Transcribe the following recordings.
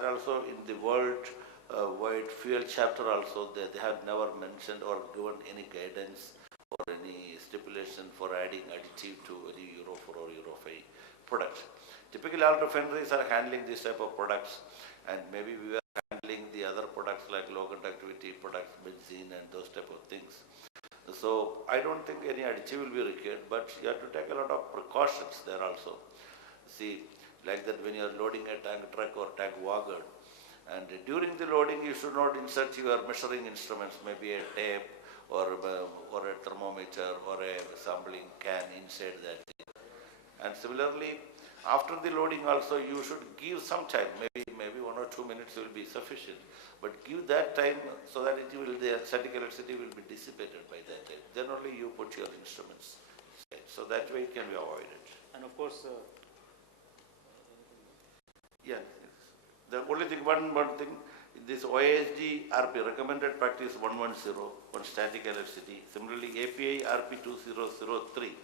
and also in the world wide fuel chapter also, they have never mentioned or given any guidance or any stipulation for adding additive to any Euro 4 or Euro 5 products. Typically, all refineries are handling this type of products, and maybe we are handling the other products like low conductivity products, benzene and those type of things. So I don't think any additive will be required, but you have to take a lot of precautions there also. See, like that when you are loading a tank truck or tank wagon, and during the loading you should not insert your measuring instruments, maybe a tape or a thermometer or a sampling can inside that thing. And similarly, after the loading also you should give some time, maybe 1 or 2 minutes will be sufficient, but give that time so that the static electricity will be dissipated by that time. Then only you put your instruments. So that way it can be avoided. And of course, yeah. The only thing, one thing, this OISD RP, recommended practice 110, on static electricity. Similarly, API RP 2003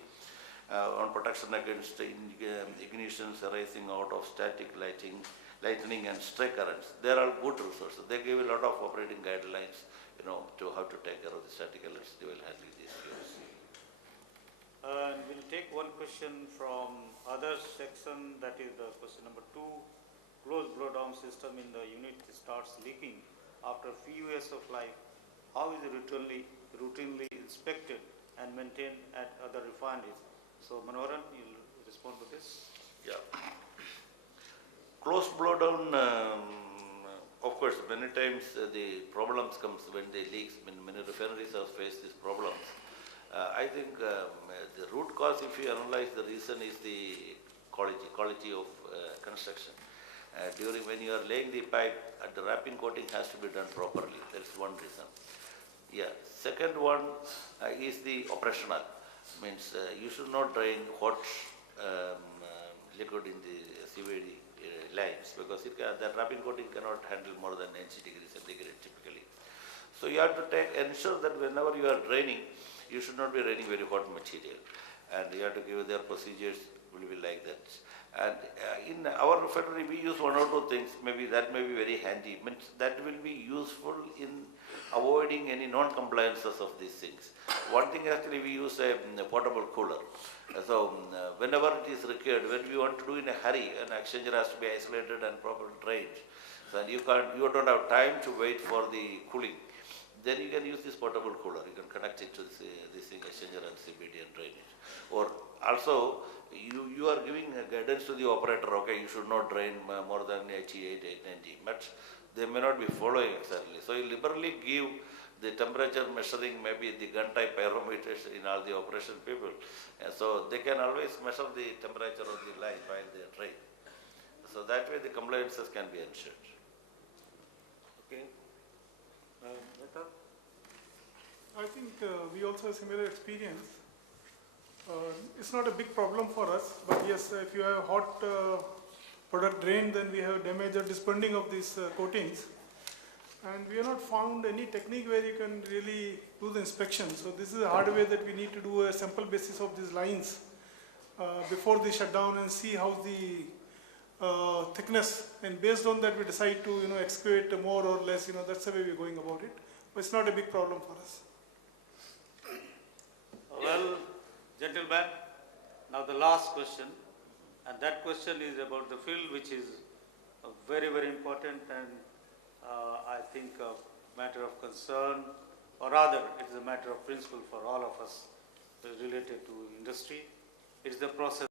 on protection against ignitions arising out of static lightning and stray currents. There are good resources. They give a lot of operating guidelines, to how to take care of the static electricity while handling these fuels. We'll take one question from other section, that is the question number 2. Closed blowdown system in the unit starts leaking after a few years of life. How is it routinely inspected and maintained at other refineries? So Manoharan, you'll respond to this. Yeah. Closed blowdown, of course, many times the problems comes when they leaks. Many refineries have faced these problems. I think the root cause, if you analyze the reason, is the quality of construction. When you are laying the pipe, the wrapping coating has to be done properly. That's one reason. Yeah. Second one is the operational. Means you should not drain hot liquid in the CVD lines, because the wrapping coating cannot handle more than 90 degrees centigrade typically. So you have to ensure that whenever you are draining, you should not be draining very hot material, and you have to give their procedures will be like that. And in our refinery, we use 1 or 2 things. Maybe that may be very handy. Means that will be useful in avoiding any non-compliances of these things. One thing, actually, we use a portable cooler. So whenever it is required, when we want to do in a hurry, an exchanger has to be isolated and properly drained. So you don't have time to wait for the cooling. Then you can use this portable cooler. You can connect it to this exchanger and CBD and drain it. Or also, you are giving guidance to the operator, okay, you should not drain more than 88, 890, but they may not be following exactly. So you liberally give the temperature measuring, maybe the gun type pyrometers in all the operation people. So they can always measure the temperature of the line while they drain. So that way the compliances can be ensured. Okay. I think we also have similar experience. It's not a big problem for us, but yes, if you have hot product drained, then we have damage or disbonding of these coatings. And we have not found any technique where you can really do the inspection. So this is a hard way that we need to do a sample basis of these lines before the shutdown and see how the thickness, and based on that we decide to excavate more or less. That's the way we're going about it. But it's not a big problem for us. Well, gentlemen, now the last question, and that question is about the field, which is very, very important, and I think a matter of concern, or rather it is a matter of principle for all of us related to industry. It's the process